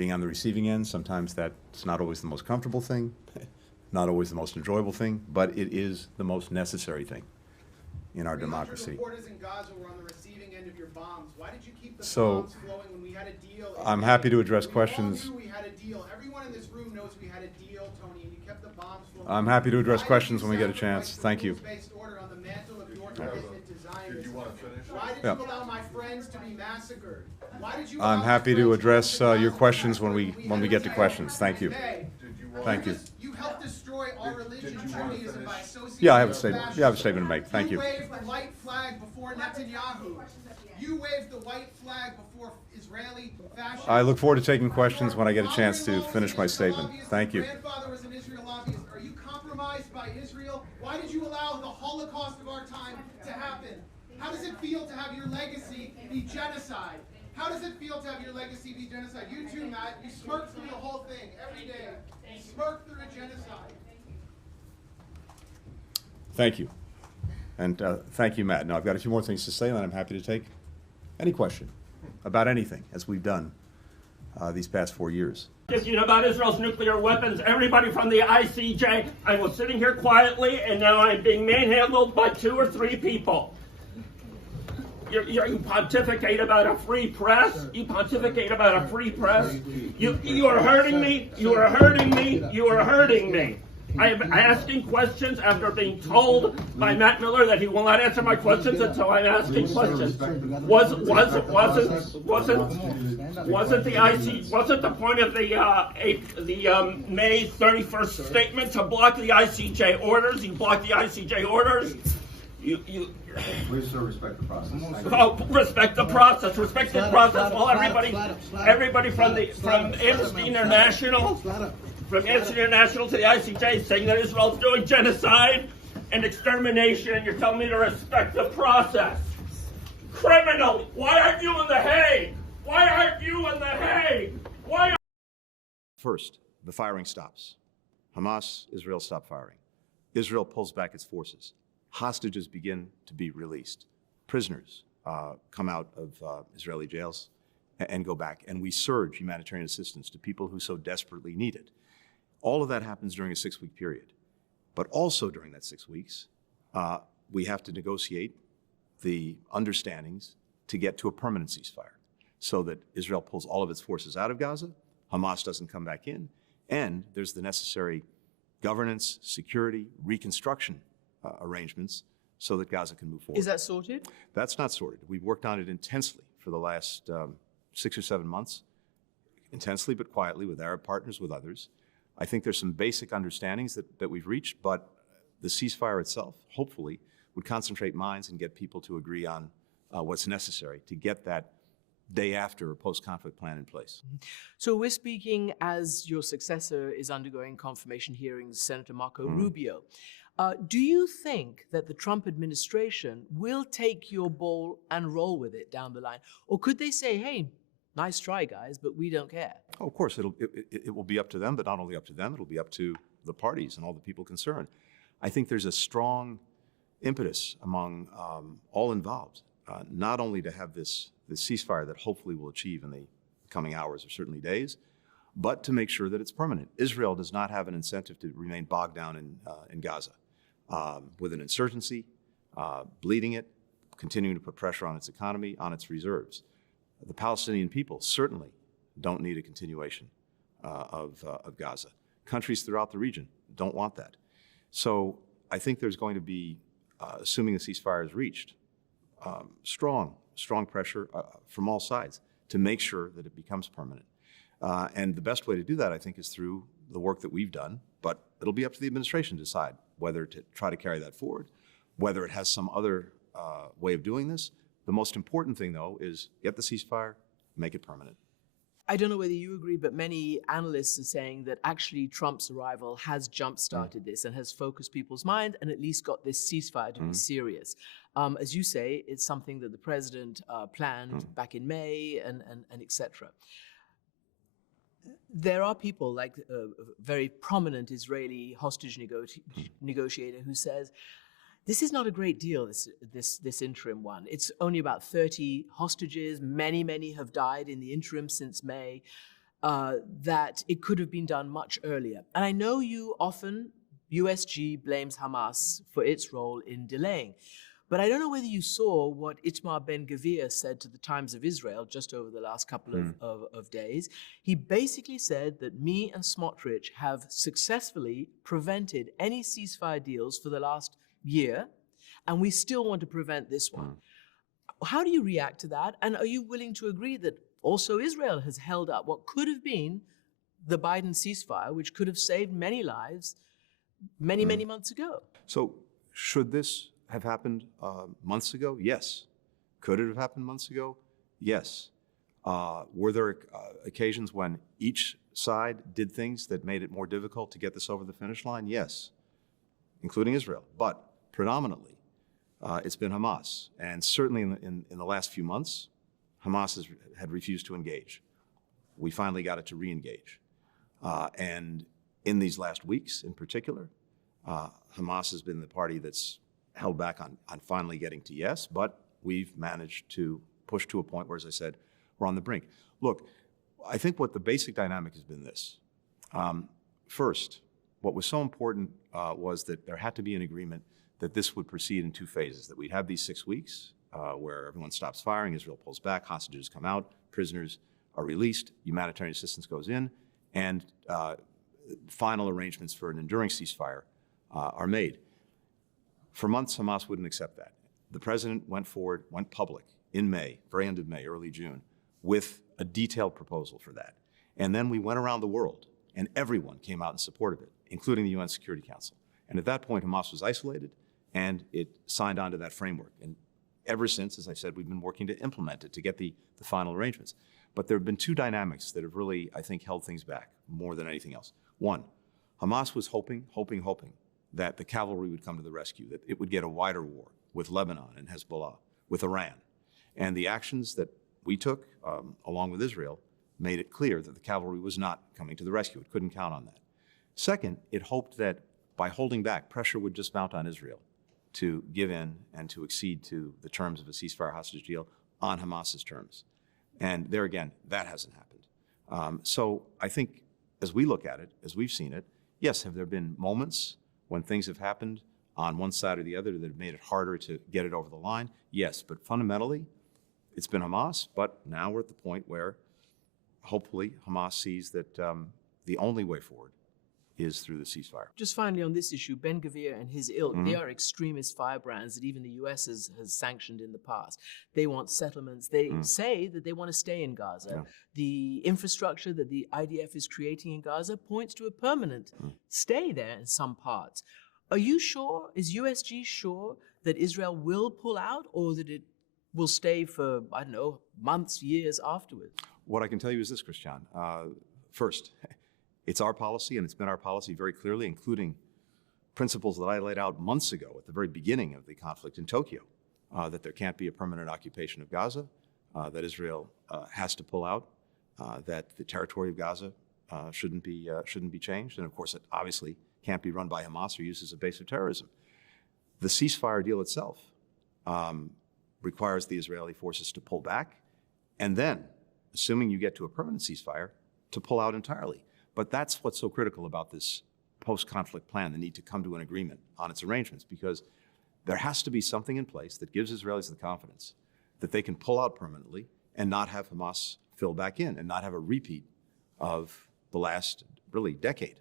being on the receiving end. Sometimes that's not always the most comfortable thing, not always the most enjoyable thing, but it is the most necessary thing in our democracy. Reporters in Gaza were on the receiving end of your bombs. Why did you keep the So, bombs flowing when we had a deal? I'm happy to address questions. We all knew we had a deal. Everyone in this room knows we had a deal, Tony, and you kept the bombs flowing. I'm happy to address questions when we get a chance. Thank you. Order on the mantle of your commitment to Zionism. Did you want to finish? Why did you allow my friends to be massacred? Why did you I'm happy to address your questions when we get to questions. Thank you. Thank you. You helped destroy our religion, Judaism, by associating. Yeah, I have a statement. Yeah, I have a statement to make. Thank you. You waved the white flag before Netanyahu. You waved the white flag before Israeli fascists. I look forward to taking questions when I get a chance to finish my statement. Thank you. Your grandfather was an Israel lobbyist. Are you compromised by Israel? Why did you allow the Holocaust of our time to happen? How does it feel to have your legacy be genocide? How does it feel to have your legacy be genocide? You too, Matt. You smirk through the whole thing every day. You smirk through a genocide. Thank you. And thank you, Matt. Now, I've got a few more things to say, and then I'm happy to take any question about anything, as we've done these past 4 years. About Israel's nuclear weapons, everybody from the ICJ, I was sitting here quietly, and now I'm being manhandled by 2 or 3 people. You pontificate about a free press. You pontificate about a free press. You are hurting me. You are hurting me. You are hurting me. I am asking questions after being told by Matt Miller that he will not answer my questions until I'm asking questions. Wasn't the point of the May 31st statement to block the ICJ orders? You blocked the ICJ orders. Please, sir, respect the process. Oh, respect the process. Respect the process. Well, everybody from Amnesty International, from Amnesty International to the ICJ, saying that Israel's doing genocide and extermination, and you're telling me to respect the process. Criminal! Why aren't you in The Hague? Why aren't you in The Hague? Why? First, the firing stops. Hamas, Israel stop firing. Israel pulls back its forces. Hostages begin to be released. Prisoners come out of Israeli jails and go back. And we surge humanitarian assistance to people who so desperately need it. All of that happens during a 6-week period. But also during that 6 weeks, we have to negotiate the understandings to get to a permanent ceasefire so that Israel pulls all of its forces out of Gaza, Hamas doesn't come back in, and there's the necessary governance, security, reconstruction arrangements so that Gaza can move forward. Is that sorted? That's not sorted. We've worked on it intensely for the last 6 or 7 months, intensely but quietly with Arab partners, with others. I think there's some basic understandings that we've reached, but the ceasefire itself, hopefully, would concentrate minds and get people to agree on what's necessary to get that day after or post-conflict plan in place. So we're speaking as your successor is undergoing confirmation hearings, Senator Marco Rubio. Do you think that the Trump administration will take your ball and roll with it down the line? Or could they say, hey, nice try, guys, but we don't care? Oh, of course, it will be up to them, but not only up to them, it'll be up to the parties and all the people concerned. I think there's a strong impetus among all involved, not only to have this ceasefire that hopefully we'll achieve in the coming hours or certainly days, but to make sure that it's permanent. Israel does not have an incentive to remain bogged down in Gaza with an insurgency, bleeding it, continuing to put pressure on its economy, on its reserves. The Palestinian people certainly don't need a continuation of Gaza. Countries throughout the region don't want that. So I think there's going to be, assuming the ceasefire is reached, strong pressure from all sides to make sure that it becomes permanent. And the best way to do that, I think, is through the work that we've done, but it'll be up to the administration to decide whether to try to carry that forward, whether it has some other way of doing this. The most important thing, though, is get the ceasefire, make it permanent. I don't know whether you agree, but many analysts are saying that actually Trump's arrival has jump-started this and has focused people's mind and at least got this ceasefire to be serious. As you say, it's something that the president planned back in May and et cetera. There are people like a very prominent Israeli hostage negotiator who says, this is not a great deal, this interim one. It's only about 30 hostages. Many have died in the interim since May. that it could have been done much earlier. And I know USG blames Hamas for its role in delaying. But I don't know whether you saw what Itamar Ben-Gvir said to the Times of Israel just over the last couple of days. He basically said that me and Smotrich have successfully prevented any ceasefire deals for the last year, and we still want to prevent this one. How do you react to that? And are you willing to agree that also Israel has held up what could have been the Biden ceasefire, which could have saved many lives many months ago? So should this have happened months ago? Yes. Could it have happened months ago? Yes. Were there occasions when each side did things that made it more difficult to get this over the finish line? Yes, including Israel. But predominantly, it's been Hamas. And certainly in the last few months, Hamas had refused to engage. We finally got it to re-engage. And in these last weeks in particular, Hamas has been the party that's held back on finally getting to yes, but we've managed to push to a point where, as I said, we're on the brink. Look, I think what the basic dynamic has been this. First, what was so important was that there had to be an agreement that this would proceed in two phases, that we'd have these 6 weeks where everyone stops firing, Israel pulls back, hostages come out, prisoners are released, humanitarian assistance goes in, and final arrangements for an enduring ceasefire are made. For months, Hamas wouldn't accept that. The president went forward, went public in May, very end of May, early June, with a detailed proposal for that. And then we went around the world, and everyone came out in support of it, including the UN Security Council. And at that point, Hamas was isolated, and it signed on to that framework. And ever since, as I said, we've been working to implement it, to get the final arrangements. But there have been two dynamics that have really, I think, held things back more than anything else. One, Hamas was hoping that the cavalry would come to the rescue, that it would get a wider war with Lebanon and Hezbollah, with Iran. And the actions that we took, along with Israel, made it clear that the cavalry was not coming to the rescue. It couldn't count on that. Second, it hoped that by holding back, pressure would just mount on Israel to give in and to accede to the terms of a ceasefire hostage deal on Hamas's terms. And there again, that hasn't happened. So I think as we look at it, as we've seen it, yes, have there been moments when things have happened on one side or the other that have made it harder to get it over the line? Yes, but fundamentally, it's been Hamas, but now we're at the point where hopefully Hamas sees that the only way forward is through the ceasefire. Just finally on this issue, Ben-Gvir and his ilk, they are extremist firebrands that even the US has sanctioned in the past. They want settlements. They say that they want to stay in Gaza. Yeah. The infrastructure that the IDF is creating in Gaza points to a permanent stay there in some parts. Are you sure, is USG sure that Israel will pull out, or that it will stay for, I don't know, months, years afterwards? What I can tell you is this, Christian. First, it's our policy, and it's been our policy very clearly, including principles that I laid out months ago at the very beginning of the conflict in Tokyo, that there can't be a permanent occupation of Gaza, that Israel has to pull out, that the territory of Gaza shouldn't be changed, and of course it obviously can't be run by Hamas or used as a base of terrorism. The ceasefire deal itself requires the Israeli forces to pull back, and then, assuming you get to a permanent ceasefire, to pull out entirely. But that's what's so critical about this post-conflict plan, the need to come to an agreement on its arrangements, because there has to be something in place that gives Israelis the confidence that they can pull out permanently and not have Hamas fill back in and not have a repeat of the last, really, decade